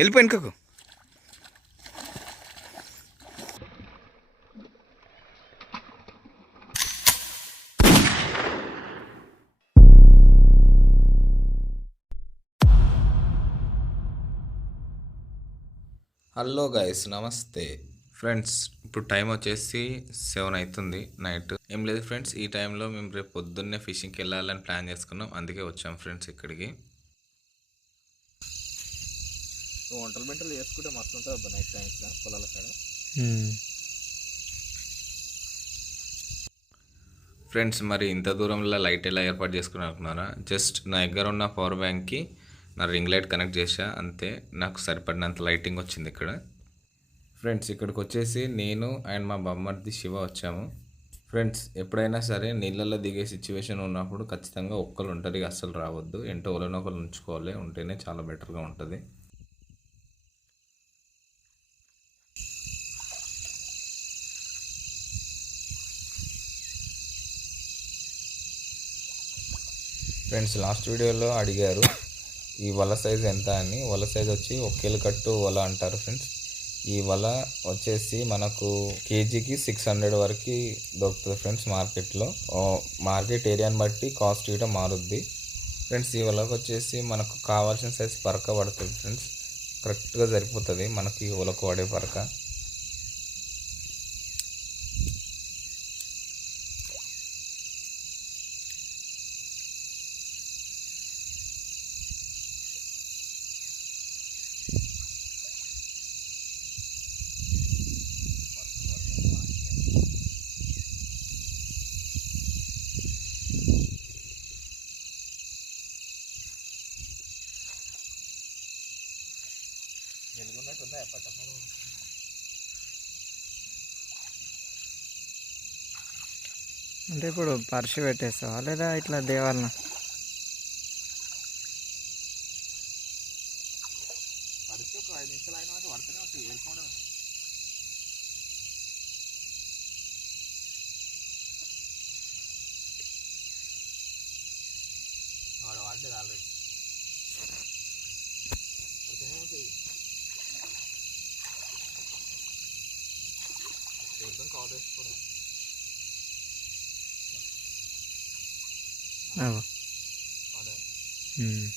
వెళ్ళిపో వెనుకకు. Hello guys నమస్తే. ఫ్రెండ్స్ ఇప్పుడు టైం వచ్చేసి సెవెన్ అవుతుంది నైట్. ఏం లేదు ఫ్రెండ్స్ ఈ టైంలో మేము రేపు పొద్దున్నే ఫిషింగ్కి వెళ్ళాలని ప్లాన్ చేసుకున్నాం. అందుకే వచ్చాం ఫ్రెండ్స్ ఇక్కడికి. వంటలు బింటలు చేసుకుంటే మస్తు ఉంటుంది అబ్బా నైట్ టైమ్స్లో పొలాల కాడ. ఫ్రెండ్స్ మరి ఇంత దూరంలో లైట్ ఎలా ఏర్పాటు చేసుకుని అనుకున్నారా జస్ట్ నా దగ్గర ఉన్న పవర్ బ్యాంక్కి నా రింగ్ లైట్ కనెక్ట్ చేసా అంతే. నాకు సరిపడినంత లైటింగ్ వచ్చింది ఇక్కడ. ఫ్రెండ్స్ ఇక్కడికి వచ్చేసి నేను అండ్ మా బొమ్మర్ది శివ వచ్చాము. ఫ్రెండ్స్ ఎప్పుడైనా సరే నీళ్ళల్లో దిగే సిచ్యువేషన్ ఉన్నప్పుడు ఖచ్చితంగా ఒక్కరు ఒంటరిగా అస్సలు రావద్దు. ఎంటో ఒకరిని ఒకరు ఉంచుకోవాలి ఉంటేనే చాలా బెటర్గా ఉంటుంది. ఫ్రెండ్స్ లాస్ట్ వీడియోలో అడిగారు ఈ వల సైజ్ ఎంత అని. వల సైజ్ వచ్చి ఒకేలు కట్టు వల అంటారు ఫ్రెండ్స్ ఈ వల వచ్చేసి మనకు కేజీకి సిక్స్ హండ్రెడ్ వరకు దొరుకుతుంది ఫ్రెండ్స్ మార్కెట్లో. మార్కెట్ ఏరియాని బట్టి కాస్ట్ కూడా మారుద్ది. ఫ్రెండ్స్ ఈ వలకు వచ్చేసి మనకు కావాల్సిన సైజ్ పరక పడుతుంది ఫ్రెండ్స్ కరెక్ట్గా సరిపోతుంది. మనకి ఈ వలకు పడే పరక. ఎలుగున్నట్టుందా పట్టణంలో? అంటే ఇప్పుడు పరిచి పెట్టేస్తావా లేదా ఇట్లా దేవాలన పడితే ఒక ఐదు నిమిషాలు అయిన పడుతూనే ఉంటుంది ఏడుకోవడం à vâng ừ.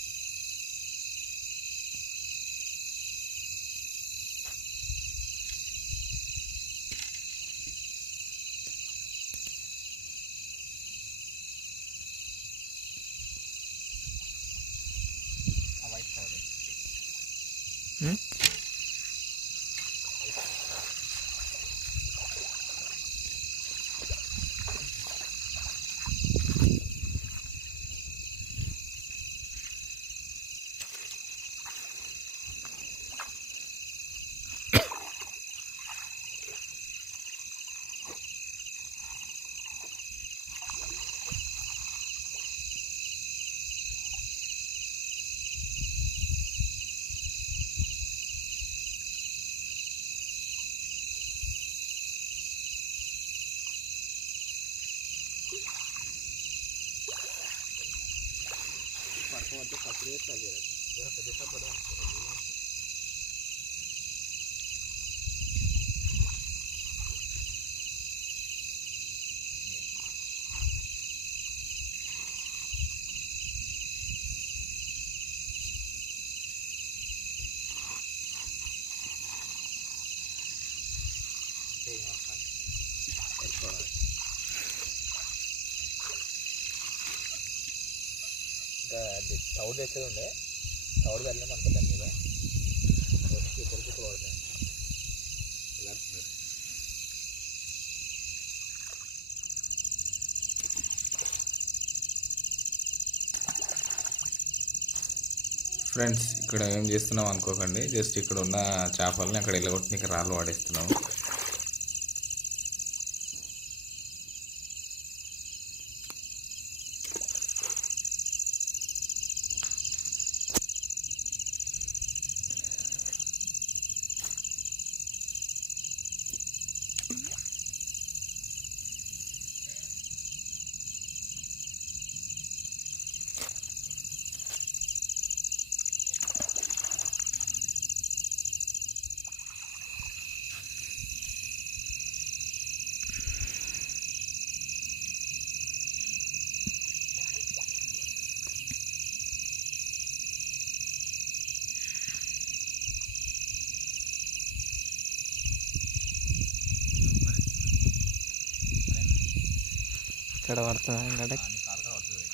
పడక పడితే కప్పుడు చేస్తుంది పెద్ద పడ ఇంకా అది తౌడు తెచ్చేది ఉండే తౌడు వెళ్ళాం అంత దాని మీద వచ్చి ఇక్కడికి ఫ్రెండ్స్ ఇక్కడ ఏం చేస్తున్నాం అనుకోకండి. జస్ట్ ఇక్కడ ఉన్న చేపల్ని అక్కడ వెళ్ళగొట్టి ఇక్కడ రాళ్ళు వాడేస్తున్నాము ఇక్కడ పడుతుందా గడ్డ అన్ని కాలుగా పడుతుంది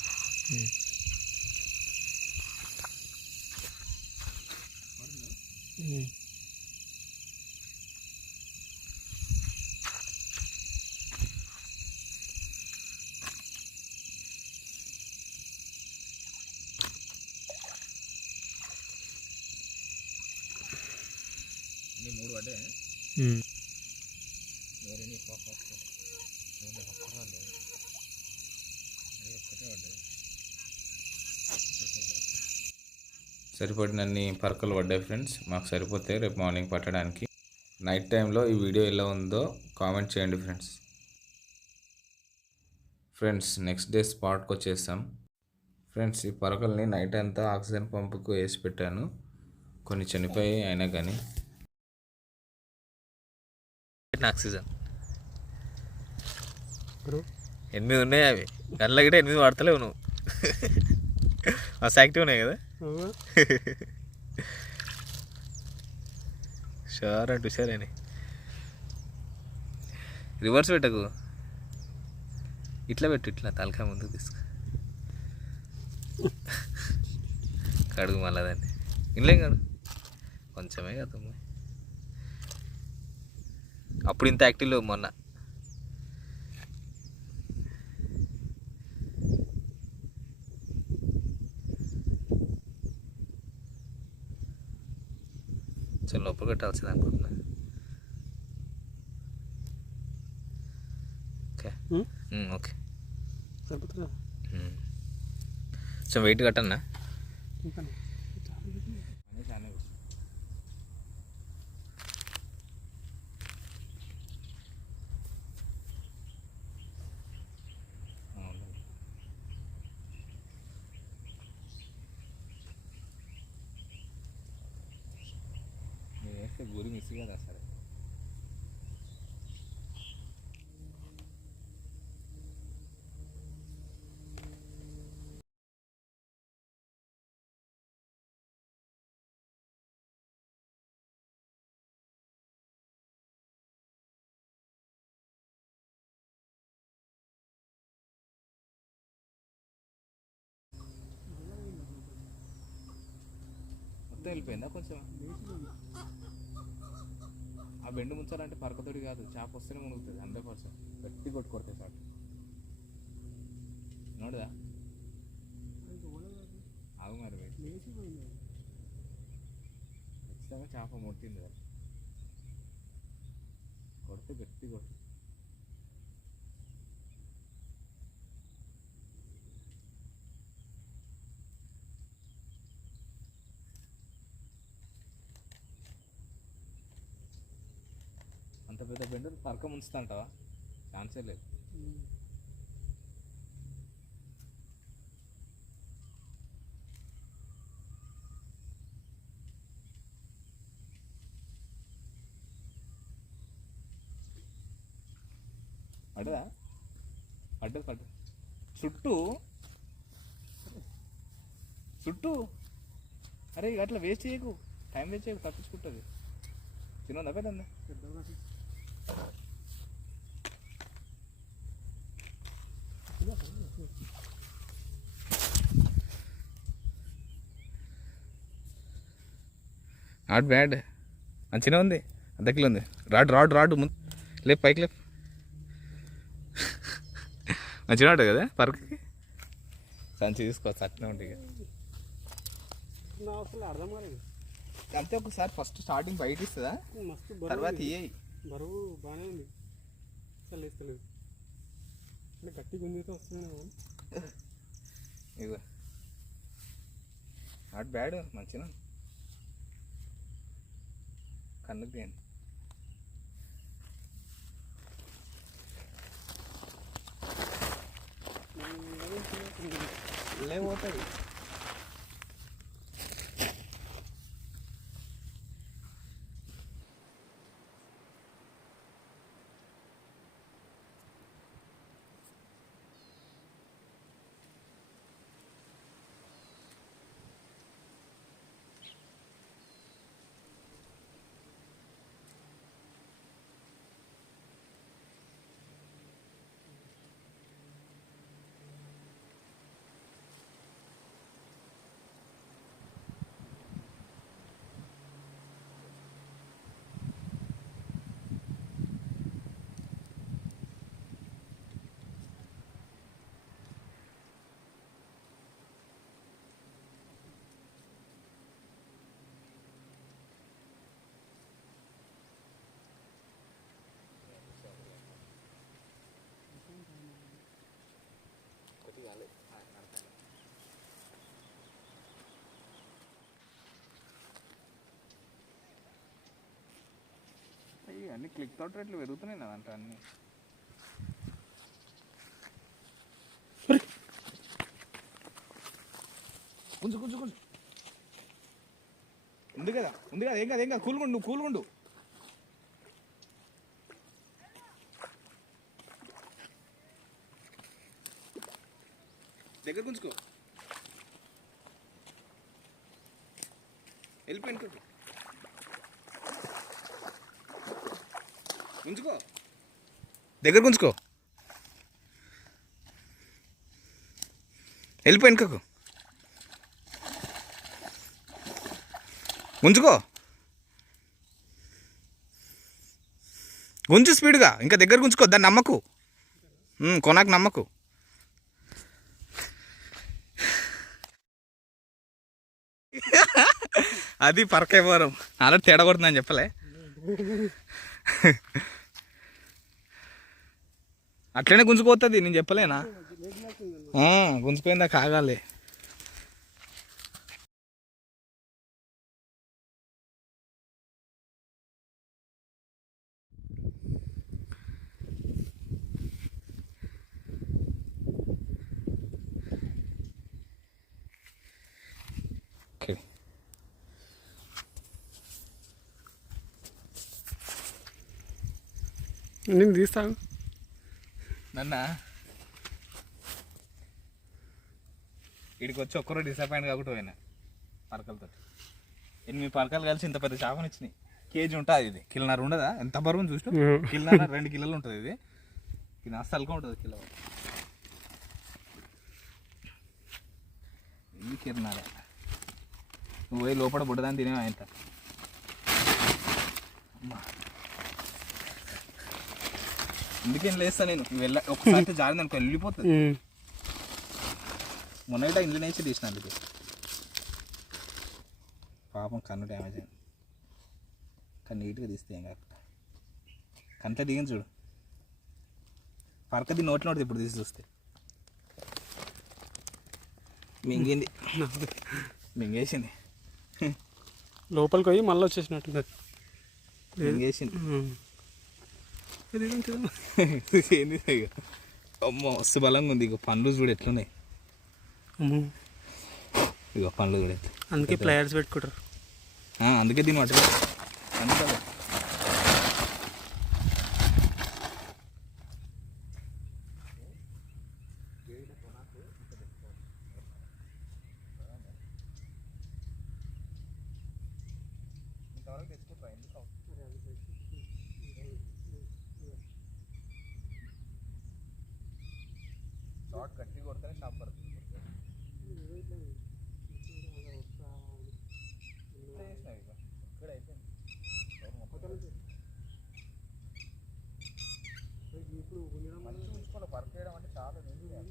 ఇన్ని మూడు పడ్డాయి వేరే నీ పాప మూడు ఒక్కటే పడ్డాయి అది ఒక్కటే పడ్డాయి సరిపడినన్ని పరకలు పడ్డాయి ఫ్రెండ్స్. మాకు సరిపోతే రేపు మార్నింగ్ పట్టడానికి. నైట్ టైంలో ఈ వీడియో ఎలా ఉందో కామెంట్ చేయండి ఫ్రెండ్స్. ఫ్రెండ్స్ నెక్స్ట్ డే స్పాట్కి వచ్చేసాం. ఫ్రెండ్స్ ఈ పరకల్ని నైట్ అంతా ఆక్సిజన్ పంపుకు వేసి పెట్టాను. కొన్ని చనిపోయి అయినా కానీ ఆక్సిజన్. ఎనిమిది ఉన్నాయి అవి. గంటల గిట్ట ఎనిమిది వాడతలేవు నువ్వు. మస్తు యాక్టివ్ ఉన్నాయి కదా? షూర్ అంటూ షూర్ అని రివర్స్ పెట్టకు. ఇట్లా పెట్టు ఇట్లా తలకాయ ముందుకు తీసుకో. కడుగు మళ్ళా దాన్ని. ఇంట్లో కడుగు కొంచెమే కదా అప్పుడు ఇంత యాక్టివ్ లేవు మొన్న. పెట్టాల్సింది అనుకుంటున్నా. ఓకే. ఓకే. ఉమ్. కొంచెం వెయిట్ కట్టన్నా వేస్తే గురి మిస్ కదా సరే వెళ్ళిపోయిందా కొంచెం? ఆ బెండు ముంచాలంటే పరకతోటి కాదు చేప వస్తేనే మునుగుతుంది హండ్రెడ్ పర్సెంట్. గట్టి కొట్టు కొడతాయి షాట్ నోడదా ఆగు మరి ఖచ్చితంగా చేప ముట్టింది కొడితే గట్టి కొడుతుంది అంత పెద్ద బెండు పరక ముంచుతాంటావా ఛాన్సే లేదు. పడ్డదా? పడ్డది పడ్డది. చుట్టూ? చుట్టూ? అరే అట్లా వేస్ట్ చేయకు. టైం వేస్ట్ చేయకు తప్పించుకుంటుంది. తినందా పెద్ద నాట్ బ్యాడ్ మంచిగా ఉంది? అర్ధ కిలో ఉంది. Rod rod rod. ముందు లేపు పైకి లేపు. మంచిగా ఉంటుంది కదా పరకకి సంచి తీసుకోవచ్చు అట్నే ఉంటుంది అంతే ఒకసారి ఫస్ట్ స్టార్టింగ్ బయట ఇస్తుందా? తర్వాత ఇయ్యి. బరువు బాగానే ఉంది. అసలు వేస్తలేదు. అంటే గట్టి గుంజితో వస్తున్నాయి ఇగో నాట్ బ్యాడ్ మంచిగా. కన్నుకు తీయండి లేకపోతుంది అన్ని క్లిక్ తోటి రేట్లు పెరుగుతున్నాయి నా అన్ని. కొంచెం కొంచెం కొంచెం ఉంది కదా ఉంది కదా ఏం కదా ఏం కదా కూలుగుండు కూలుగుండు దగ్గర గుంజుకో. వెళ్ళిపోయి ఉంచుకో దగ్గర గుంజుకో. వెళ్ళిపోయి వెనుకకు. గుంజుకో. గుంజు స్పీడ్గా ఇంకా దగ్గర గుంజుకో దాన్ని నమ్మకు. కొనాకు నమ్మకు. అది పరకైపోవరం అలా తేడా కొడుతుందని చెప్పలే. అట్లనే గుంజుకోతుంది నేను చెప్పలేనా ఆ, గుంజుకోయిందా కాగాలి Okay. నేను తీస్తాను. నన్న. ఇక్కడికి వచ్చి ఒక్కరో డిసప్పాయింట్ కాకుండా పోయినా పరకలతో ఎనిమిది పరకలు కలిసి ఇంత పెద్ద చేపని ఇచ్చినాయి. కేజీ ఉంటుంది ఇది. కిలోన్నర ఉండదా? ఎంత బరువు చూసి ఉం. కిలోన్నర రెండు కిలోలు ఉంటుంది ఇది. ఇది అస్సలుగా ఉంటుంది కిలో. ఇది కిరణాలే. నువ్వు పోయి లోపల బుడ్డదాన్ని తినేవా ఇంత అందుకేం లేస్తా నేను. వెళ్ళ ఒకసారి జారింది అనుకో వెళ్ళిపోతుంది. మొన్న ఇట్లా నుంచి తీసిన అందుకే. పాపం కన్ను డ్యామేజ్ అయింది. కానీ నీట్గా తీస్తే ఏం కాదు. కంట్లో దిగింది చూడు. పరకది నోట్లో నోటి ఇప్పుడు తీసి చూస్తే. మింగింది. మింగేసింది. లోపలికి పోయి మళ్ళీ వచ్చేసినట్టుంది. మింగేసింది? ఏంది? అమ్మో మస్తు బలంగా ఉంది. ఇక పండ్లు చూడు ఎట్లున్నాయి. ఇక పండ్లు చూడు అందుకే ప్లేయర్స్ పెట్టుకుంటారు. అందుకే దీని పట్టు అందుకే షార్ట్ గట్టి కొడితేనే షాప్ పడుతుంది ఇక్కడ అయిపోయింది మంచిగా ఉంచుకోవాలి వర్క్ చేయడం అంటే చాలా చేసుకోవాలి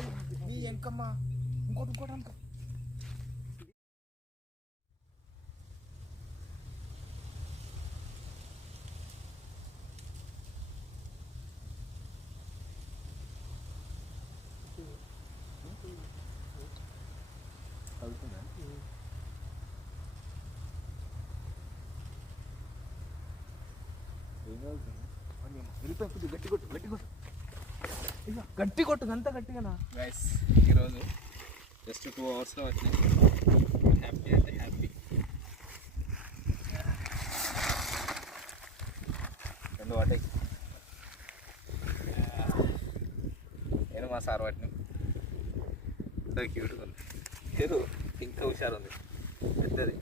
వర్క్ నీ వెనకమ్మా ఇంకోటి ఇంకోటి అనుకో వెళ్ళిపోయి గట్టి కొట్టు గట్టి కొట్టు గట్టి కొట్టు అంత గట్టిగా గైస్ ఈరోజు జస్ట్ టూ అవర్స్లో వచ్చినాయి. హ్యాపీ అంటే హ్యాపీ రెండు వాటికి నేను మా సార్ వాటిని ఎంత క్యూట్గా ఉంది. లేదు ఇంకా హుషారు ఉంది పెద్దది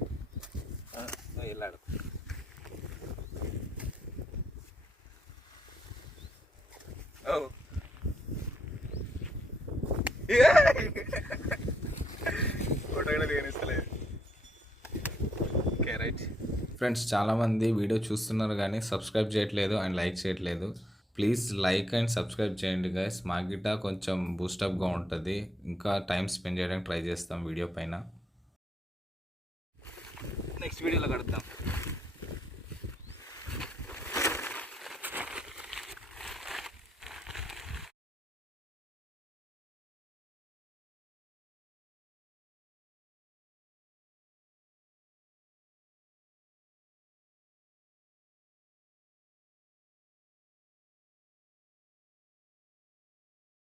వెళ్ళాడు. ఫ్రెండ్స్ చాలామంది వీడియో చూస్తున్నారు కానీ సబ్స్క్రైబ్ చేయట్లేదు అండ్ లైక్ చేయట్లేదు. ప్లీజ్ లైక్ అండ్ సబ్స్క్రైబ్ చేయండి గైస్. మా గిట కొంచెం బూస్టప్గా ఉంటుంది. ఇంకా టైం స్పెండ్ చేయడానికి ట్రై చేస్తాం వీడియో పైన. నెక్స్ట్ వీడియోలో కడతాం